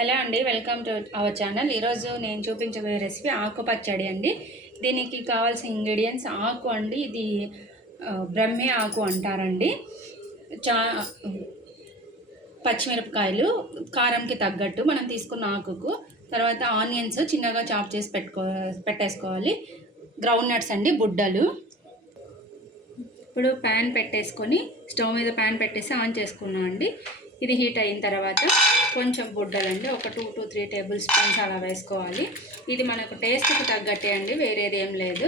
Hello అండి, welcome to our channel. ఈరోజు నేను చూపించబోయే రెసిపీ ఆకు పచ్చడి అండి. దీనికి కావాల్సిన ఇంగ్రీడియంట్స్ ఆకు అండి. ఇది బ్రహ్మే ఆకు అంటారండి. పచ్చిమిరపకాయలు కారంకి తగ్గట్టు మనం తీసుకున్న ఆకుకు, తర్వాత ఆనియన్స్ చిన్నగా చాప్ చేసి పెట్టేసుకోవాలి. గ్రౌండ్ నట్స్ అండి, బుడ్డలు. ఇప్పుడు ప్యాన్ పెట్టేసుకొని స్టవ్ మీద ప్యాన్ పెట్టేసి ఆన్ చేసుకున్నాం అండి. ఇది హీట్ అయిన తర్వాత కొంచెం బుడ్డలండి, ఒక 2 to 3 టేబుల్ స్పూన్స్ అలా వేసుకోవాలి. ఇది మనకు టేస్ట్కి తగ్గట్టే అండి, వేరేది ఏం లేదు.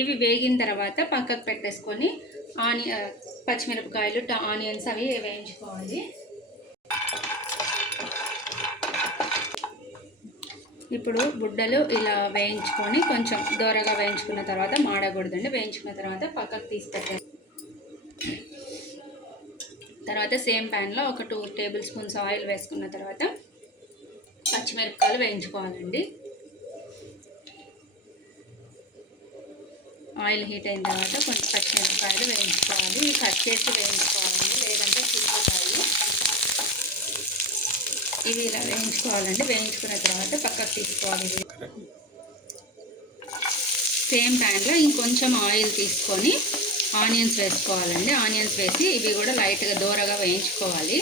ఇవి వేగిన తర్వాత పక్కకు పెట్టేసుకొని పచ్చిమిరపకాయలు, ఆనియన్స్ అవి వేయించుకోవాలి. ఇప్పుడు బుడ్డలు ఇలా వేయించుకొని కొంచెం దూరగా వేయించుకున్న తర్వాత, మాడకూడదండి, వేయించుకున్న తర్వాత పక్కకు తీసి పెట్టేసి తర్వాత సేమ్ ప్యాన్లో ఒక 2 టేబుల్ స్పూన్స్ ఆయిల్ వేసుకున్న తర్వాత పచ్చిమిరపకాయలు వేయించుకోవాలండి. ఆయిల్ హీట్ అయిన తర్వాత కొంచెం పచ్చిమిరపకాయలు వేయించుకోవాలి. ఇవి కట్ చేసి వేయించుకోవాలండి, లేదంటే చిక్కుతాయి. ఇవి ఇలా వేయించుకోవాలండి. వేయించుకున్న తర్వాత పక్కకు తీసుకోవాలి. సేమ్ ప్యాన్లో ఇంకొంచెం ఆయిల్ తీసుకొని ఆనియన్స్ వేసుకోవాలండి. ఆనియన్స్ వేసి ఇవి కూడా లైట్గా దూరగా వేయించుకోవాలి.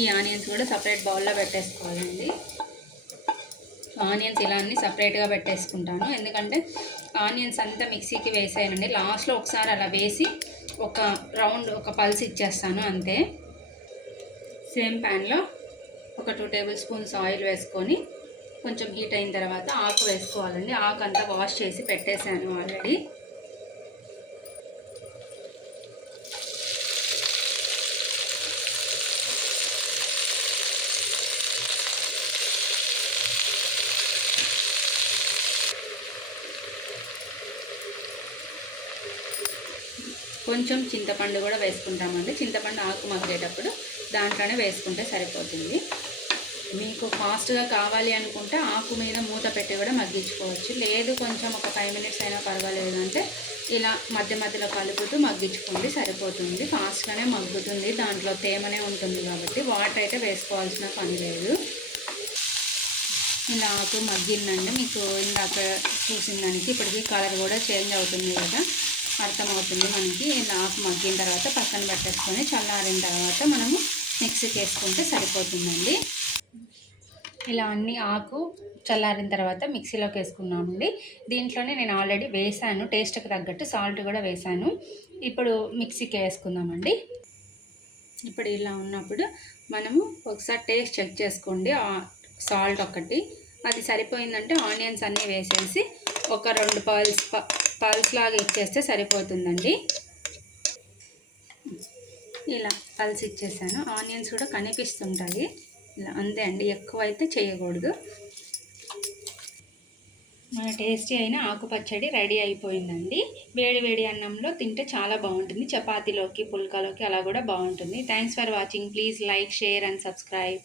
ఈ ఆనియన్స్ కూడా సపరేట్ బౌల్లో పెట్టేసుకోవాలండి. ఆనియన్స్ ఇలా అన్నీ సపరేట్గా పెట్టేసుకుంటాను, ఎందుకంటే ఆనియన్స్ అంతా మిక్సీకి వేసానండి. లాస్ట్లో ఒకసారి అలా వేసి ఒక పల్స్ ఇచ్చేస్తాను అంతే. సేమ్ ప్యాన్లో ఒక 2 టేబుల్ స్పూన్స్ ఆయిల్ వేసుకొని కొంచెం హీట్ అయిన తర్వాత ఆకు వేసుకోవాలండి. ఆకు అంతా వాష్ చేసి పెట్టేశాను ఆల్రెడీ. కొంచెం చింతపండు కూడా వేసుకుంటామండి. చింతపండు ఆకు మగ్గేటప్పుడు దాంట్లోనే వేసుకుంటే సరిపోతుంది. మీకు ఫాస్ట్గా కావాలి అనుకుంటే ఆకు మీద మూత పెట్టి కూడా మగ్గించుకోవచ్చు. లేదు కొంచెం ఒక 5 మినిట్స్ అయినా పర్వాలేదు అంటే ఇలా మధ్య మధ్యలో కలుపుతూ మగ్గించుకోండి, సరిపోతుంది. ఫాస్ట్గానే మగ్గుతుంది, దాంట్లో తేమనే ఉంటుంది కాబట్టి వాటర్ అయితే వేసుకోవాల్సిన పని లేదు. ఇలా ఆకు మగ్గిందండి. మీకు ఇందాక చూసిన దానికి ఇప్పటికీ కలర్ కూడా చేంజ్ అవుతుంది కదా, అర్థమవుతుంది మనకి. ఇలా ఆకు మగ్గిన తర్వాత పక్కన పెట్టేసుకొని చల్లారిన తర్వాత మనము మిక్సీకి వేసుకుంటే సరిపోతుందండి. ఇలా అన్ని ఆకు చల్లారిన తర్వాత మిక్సీలోకి వేసుకున్నామండి. దీంట్లోనే నేను ఆల్రెడీ వేసాను, టేస్ట్కి తగ్గట్టు సాల్ట్ కూడా వేసాను. ఇప్పుడు మిక్సీకి వేసుకుందామండి. ఇప్పుడు ఇలా ఉన్నప్పుడు మనము ఒకసారి టేస్ట్ చెక్ చేసుకోండి. సాల్ట్ ఒకటి అది సరిపోయిందంటే ఆనియన్స్ అన్నీ వేసేసి ఒక 2 పల్స్ లాగా ఇచ్చేస్తే సరిపోతుందండి. ఇలా పల్స్ ఇచ్చేసాను. ఆనియన్స్ కూడా కనిపిస్తుంటాయి. ఇలా అంతే అండి, ఎక్కువ అయితే చేయకూడదు. మన టేస్టీ అయిన ఆకు పచ్చడి రెడీ అయిపోయిందండి. వేడి వేడి అన్నంలో తింటే చాలా బాగుంటుంది. చపాతీలోకి, పుల్కాలోకి అలా కూడా బాగుంటుంది. Thanks for watching. Please like, share and subscribe.